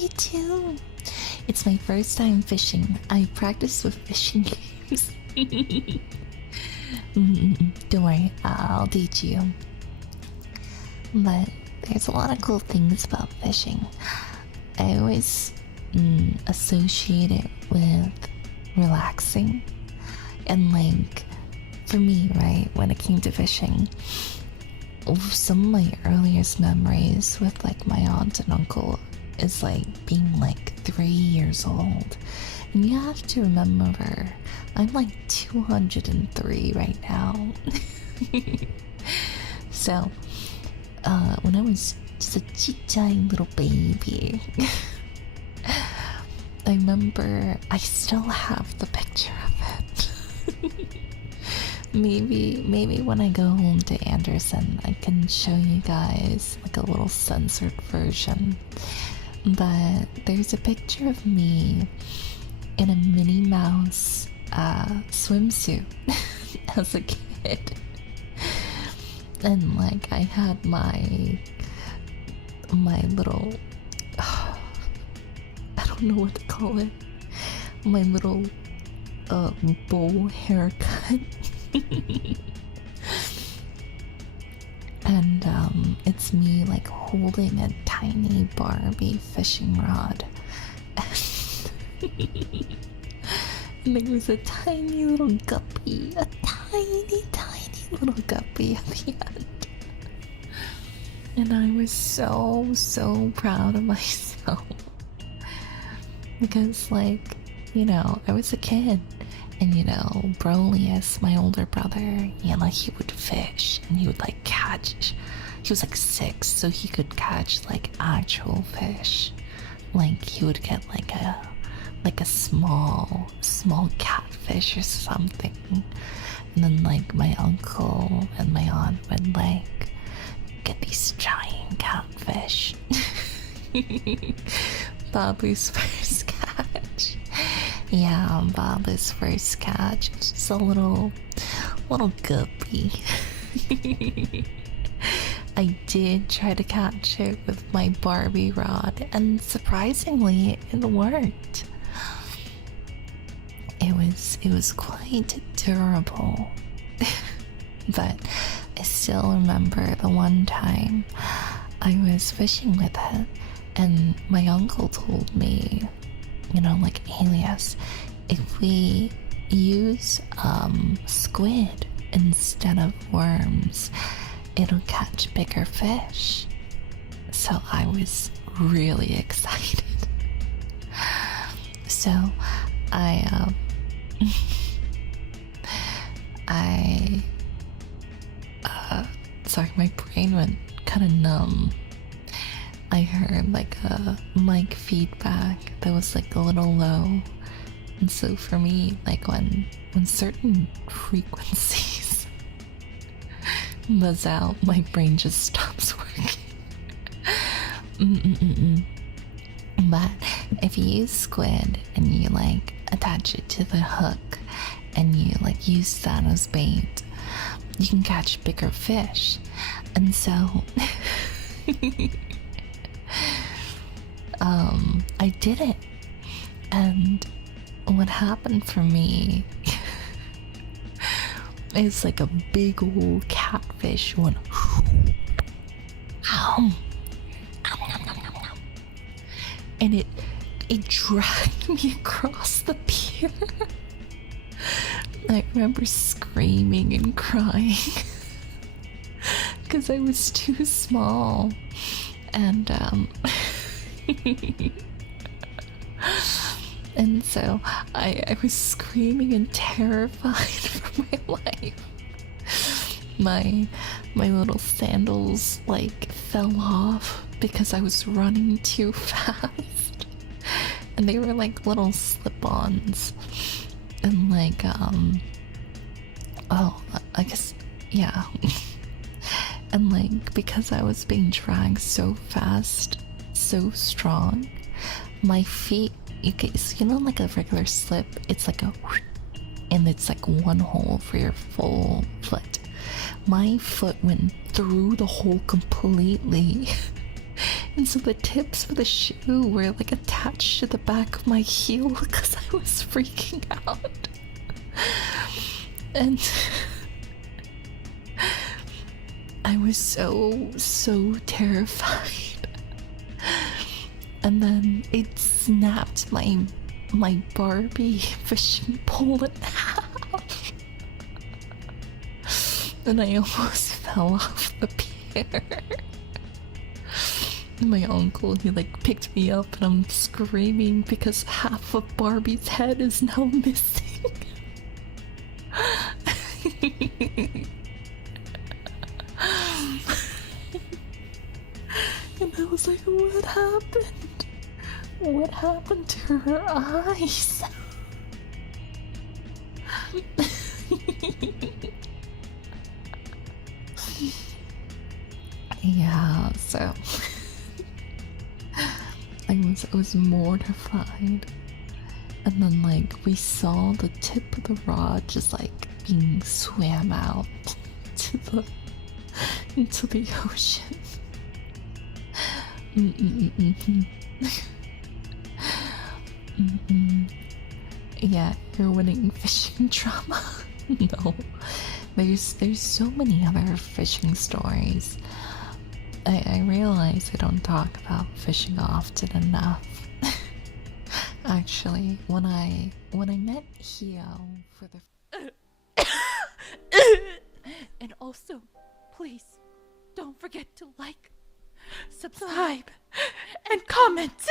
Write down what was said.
me too. It's my first time fishing. I practice with fishing games. Don't worry, I'll teach you. But there's a lot of cool things about fishing. I always associate it with relaxing. And like, for me, right, when it came to fishing, some of my earliest memories with like my aunt and uncle is like being like 3 years old. And you have to remember, I'm like 203 right now. So, when I was just a chichai little baby, I remember I still have the picture of it. Maybe when I go home to Anderson, I can show you guys like a little censored version. But there's a picture of me in a Minnie Mouse swimsuit as a kid. And like I had my little I don't know what to call it, my little bowl haircut. And it's me like holding a tiny Barbie fishing rod. And there was a tiny little guppy, a tiny little guppy at the end. And I was so proud of myself. Because like, you know, I was a kid. And you know, Brolius, my older brother, yeah, like he would fish and he would like catch. He was like 6, so he could catch like actual fish. Like he would get like a small catfish or something. And then like my uncle and my aunt would like get these giant catfish. Babu's first catch. Yeah, Baba's first catch. Just a little guppy. I did try to catch it with my Barbie rod, and surprisingly, it worked. It was quite durable. But I still remember the one time I was fishing with it, and my uncle told me, you know, like Alias, if we use squid instead of worms, it'll catch bigger fish. So I was really excited. So I sorry, my brain went kind of numb. I heard like a mic feedback that was like a little low. And so for me, like when certain frequencies buzz out, my brain just stops working. But if you use squid and you like attach it to the hook and you like use that as bait, you can catch bigger fish. And so I did it, and what happened for me is like a big old catfish went and it dragged me across the pier. I remember screaming and crying because I was too small, and and so I was screaming and terrified for my life. My little sandals like fell off because I was running too fast, and they were like little slip-ons, and like oh, I guess, yeah. And like because I was being dragged so fast, so strong, my feet, you know, like a regular slip, it's like a, and it's like one hole for your full foot. My foot went through the hole completely, And so the tips for the shoe were like attached to the back of my heel because I was freaking out. And I was so terrified. And then it snapped my Barbie fishing pole in half. And I almost fell off the pier. My uncle, he like picked me up and I'm screaming because half of Barbie's head is now missing. And I was like, what happened? What happened to her eyes? Yeah, so I was mortified. And then like we saw the tip of the rod just like being swam out into the ocean. Yeah, you're winning fishing drama. No, there's so many other fishing stories. I realize I don't talk about fishing often enough. Actually, when I met Hio for the and also, please don't forget to like, subscribe, and comment.